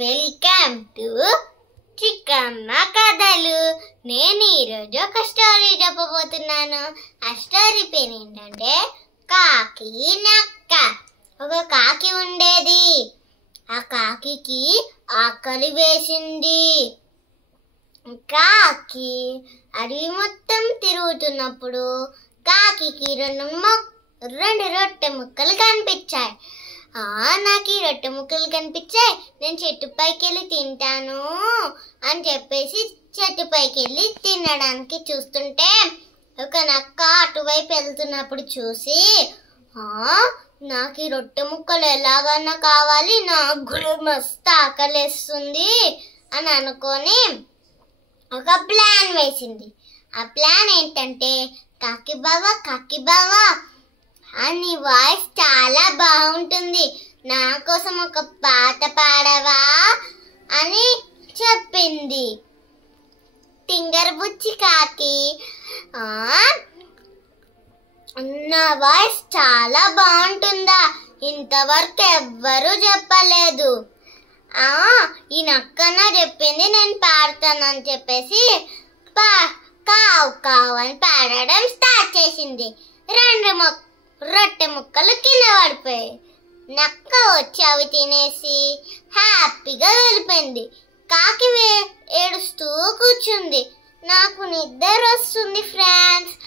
Welcome to చిక్కమ్మ కథలు. నేను ఈరోజు ఒక స్టోరీ చెప్పబోతున్నాను. ఆ స్టోరీ పేరు ఏంటంటే కాకి నక్క. ఒక కాకి ఉండేది. ఆ కాకి ఆకలి వేసింది. కాకి అడవి మొత్తం తిరుగుతున్నప్పుడు కాకి రెండు రొట్టె ముక్కలు కనిపించాయి. నాకు ఈ రొట్టె ముక్కలు కనిపించాయి, నేను చెట్టు పైకి వెళ్ళి తింటాను అని చెప్పేసి చెట్టు పైకి వెళ్ళి తినడానికి చూస్తుంటే ఒక నక్క అటువైపు వెళ్తున్నప్పుడు చూసి, నాకు ఈ రొట్టె ముక్కలు ఎలాగన్నా కావాలి, నాకు కూడా మస్తు ఆకలిస్తుంది అని అనుకొని ఒక ప్లాన్ వేసింది. ఆ ప్లాన్ ఏంటంటే, కాకి బావా నీ వాయిస్ చాలా బాగుంటుంది, నా కోసం ఒక పాట పాడవా అని చెప్పింది. టింగర్ బుచ్చి కాకి, నా వాయిస్ చాలా బాగుంటుందా, ఇంతవరకు ఎవ్వరూ చెప్పలేదు, ఈ నక్కన చెప్పింది, నేను పాడతానని చెప్పేసి కావు కావు అని పాడడం స్టార్ట్ చేసింది. రొట్టె ముక్కలు కింద పడిపోయాయి. నక్క వచ్చి అవి తినేసి హ్యాపీగా వెళ్ళిపోయింది. కాకి ఏడుస్తూ కూర్చుంది. నాకు నిద్ర వస్తుంది ఫ్రెండ్స్.